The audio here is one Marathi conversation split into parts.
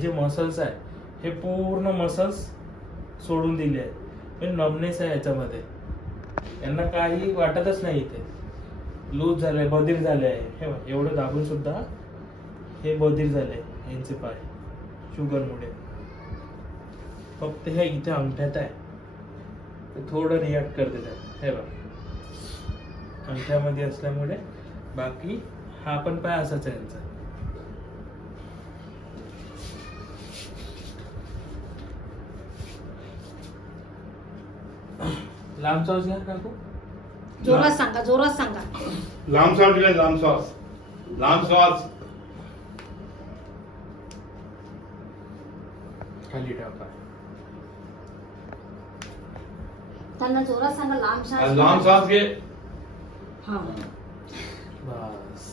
जे मसल्स आहे हे पूर्ण मसल्स सोडून दिले आहेत. म्हणजे नमनेस आहे याच्यामध्ये, यांना काही वाटतच नाही. इथे लूज झालंय, बधीर झाले आहे. हे एवढं दाबून सुद्धा हे बधीर झाले यांचे पाय शुगरमुळे. फक्त हे इथे अंगठ्यात आहे ते थोडं रिॲक्ट करते त्यात. हे बघा अंगठ्यामध्ये असल्यामुळे, बाकी हा पण पाय असाच आहे यांचा. लांब श्वास घ्या काकू. जोरात सांगा, जोरात सांगा. लांब श्वास घ्या, लांब श्वास, लांब श्वास. खाली टाका. त्यांना जोरात सांगा. लांब श्वास, लांब श्वास घे. हा बस.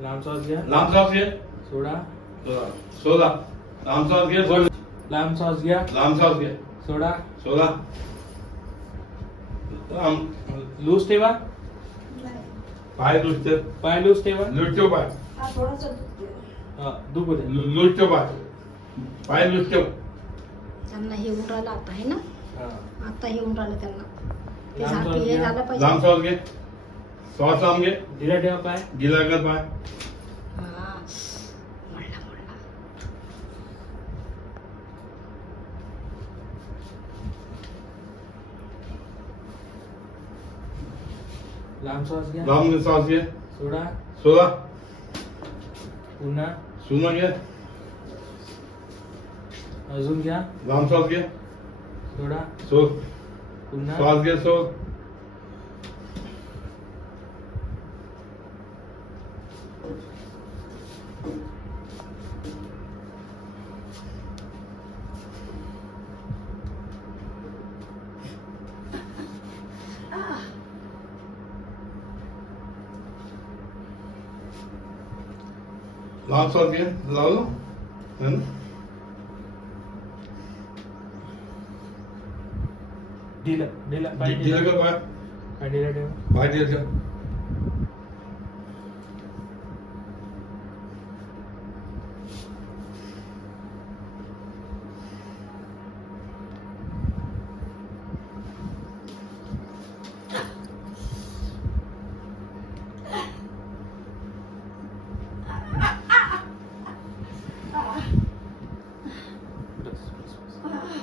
लांब श्वास घ्या, लांब श्वास घे. सोडा, सोडा. लांब श्वास घे, सोड. लांब श्वास घ्या, लांब श्वास घे, सोडा, सोडा. लूज ठेवा. पाय लुटते, पाय लूज ठेवा. लुटतो पाय, दुखू दे. लुटतो पाय, पाय लुटतो. त्यांना हे होऊन राहिलं आता, आहे ना? आता हे होऊन राहिलं त्यांना. ते लांब झालं, हे झालं पाहिजे. लांब श्वास घे, श्वास लांब घे. ढिला ठेवा पाय. ढिला कर पाय. हा मोडला, मोडला. लांब श्वास घ्या, लांब श्वास घे, सोडा, सोडा. पुन्हा सुना घे. अजून घ्या, लांब श्वास घे, सोडा, सोड. पुन्हा श्वास घे, सोड. लांब श्वास घे, लावलं है ना? ढिला ढिला पाय ढिला कर पाय, पाय ढिला ठेवा. पाय ढिला कर.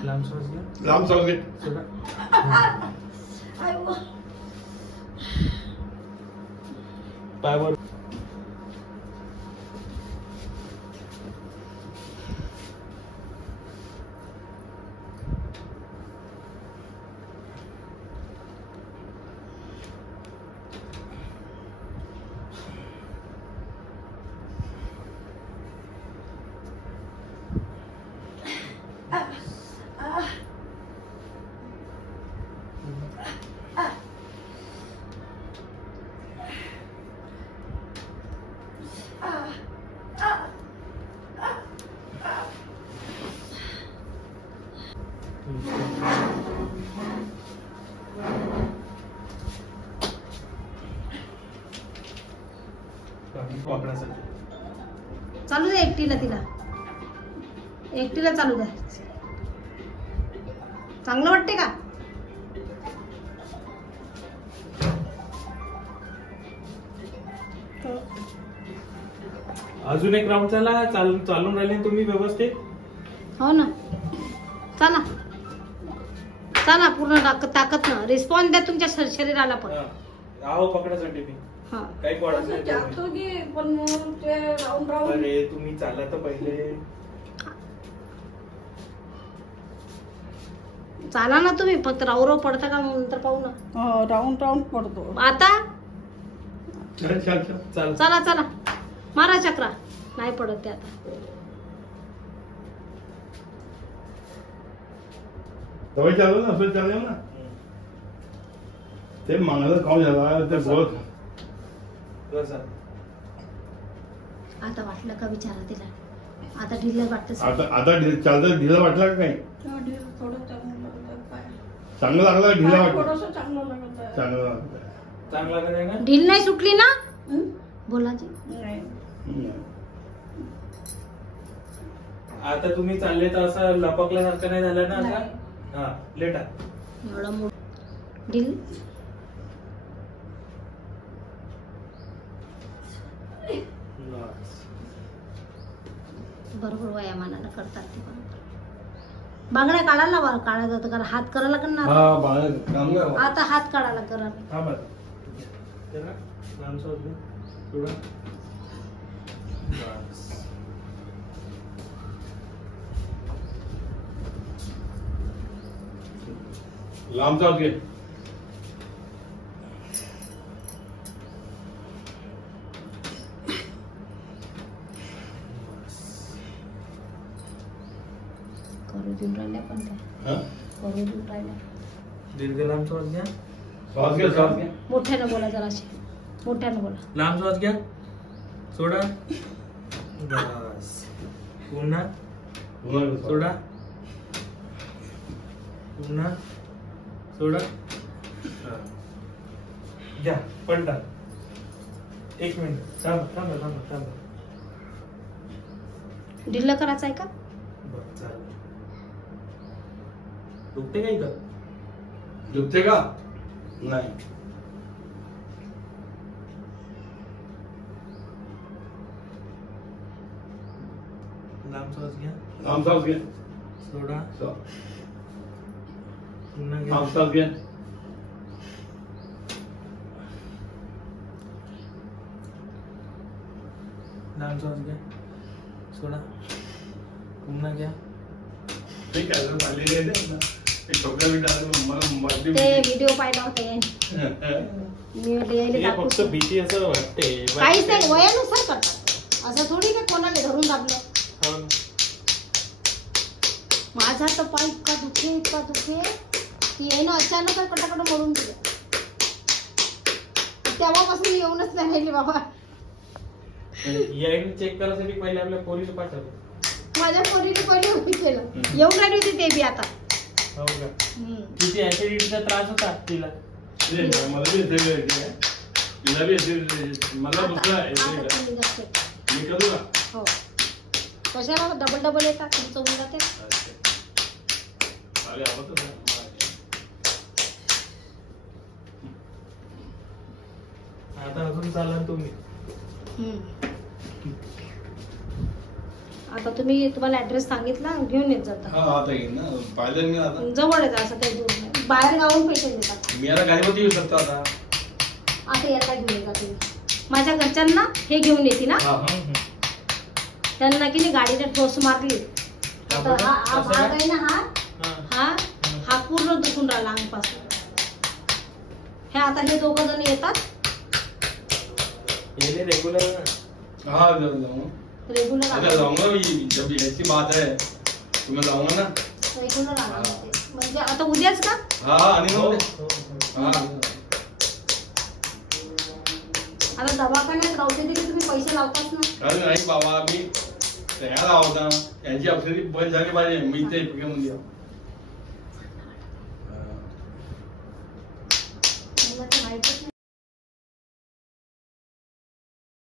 लांब श्वास घ्या, लांब श्वास घे. सोडा. पायावर वापरासाठी चालू द्या एकटीला, तिला एकटीला चालू द्या. चांगलं वाटते का? अजून एक राऊंड चला. चालून राहिले तुम्ही व्यवस्थित. हो ना, चला चला. पूर्ण ताकद ना रिस्पॉन्स द्या तुमच्या शरीराला पण. आहो पकडासाठी मी हा काही वाढत नाही. पण ते राऊंड राऊंड. अरे तुम्ही चाला तर पहिले. चाला ना तुम्ही, फक्त राऊराव पडता का नंतर पाहू ना. राऊंड राऊंड पडतो आता चल चल चल. चाल. चला चला, मारा चक्रा. नाही पडत ते आता. तवय चालू ना, असं चालू ना. ते मागलं खाऊ झाला ते बोल. आता वाटलं का विचारा तिला. आता ढिल्लं वाटतं. आता चालतं ढिला वाटला का काही? थोडं चांगलं लागतं पाय. चांगलं लागलं ढिला वाटलं. थोडंसं चांगलं लागत आहे. चांगलं लागलं. चांगला का नाही ना? ढील नाही सुटली ना? बोला जी. आता तुम्ही चालले तर असं लपकल्यासारखं नाही झालं ना आता? हा लेटा. एवढा मोठा ढील. बरोबर वयामानानं करतात ते बरोबर. बांगड्या काढायला काढा जातं कारण हात करायला करणार. हा बाळ काम कर. आता हात काढायला करा. हा बरं. तेरा लांब सोड दे. थोडं. बस. लांब जाऊ घे. करू देऊन राहिल्या पण त्या. हा करू देऊन राहिल्या. दीर्घ लांब श्वास घ्या. श्वास घे श्वास घे. मोठ्यानं बोला जराशी. मोठ्यानं बोला. लांब श्वास घ्या. सोडा. बस. पुन्हा सोडा. पुन्हा सोडा. हा. घ्या पलटा. 1 मिनिट थांबा थांबा थांबा थांबा. ढिल्ल करायचं आहे का? बरं चालेल. दुखते का इथं? दुखते का? नाही. लांब श्वास घ्या. लांब श्वास घे. सोडा. पुन्हा घ्या. लांब श्वास घे. लांब श्वास घ्या. सोडा. पुन्हा घ्या. ठीक आहे जर आलेली आहे ना ते छोट्या मिनिटात मला मारली. ते व्हिडिओ पाहिला होता मी हे दाखवतो. फक्त भीती असं वाटते. काहीच नाही वयानुसार करतात असं थोडी का कोणाला धरून दाबलं. हो ना. माझा तर पाय इतका दुखे की येणं अचानक कटाकट मोडून दिलं. तेव्हापासून येऊनच नाही राहिली बाबा. यायला चेक करायसाठी पहिले आपल्या पोरीला पाठवलं. माझ्या पोरीने पहिले उभी केलं. येऊन राहिली होती ते बी आता. हो का? तिची ऍसिडिटीचा त्रास होता तिला. मला बी येते. तिला बी येते. मला दुसरा आहे. आता तुम्ही जास्त. मी करू का? हो कशाला डबल येतात तुमचं होऊन जाते. अरे आवडतं ना. आता अजून चालला तुम्ही. आता तुम्हाला ऍड्रेस सांगितला घेऊन येत जाता. हा आता येईन ना. पाहिलं मी आता. जवळ येतं असं काही दूर नाही. बाहेर गावून पेशंट येतात. मी आता गाडीवरती येऊ शकतो आता. आता याला घेऊन येता तुम्ही. माझ्या घरच्यांना हे घेऊन येते ना. त्यांना की नाही गाडीने ठोस मारली. आता हा भाग आहे ना हा पूर्ण दुखून राहिला अंगपासून. हे आता हे दोघं जण येतात. ये रेगुलर. हाँ जाऊंगा रेग्युलर जब ऐसी बात है तो मैं जाऊंगा ना. रेग्युलर आला म्हणजे आता उद्याच का? हाँ आणि हाँ आता दवाखान्यात राहते तरी तुम्ही पैसे लावताच ना. अरे नाही बाबा मी तयार आहोत ना. यांची औषधी बंद झाली पाहिजे. मी ते घेऊन द्या.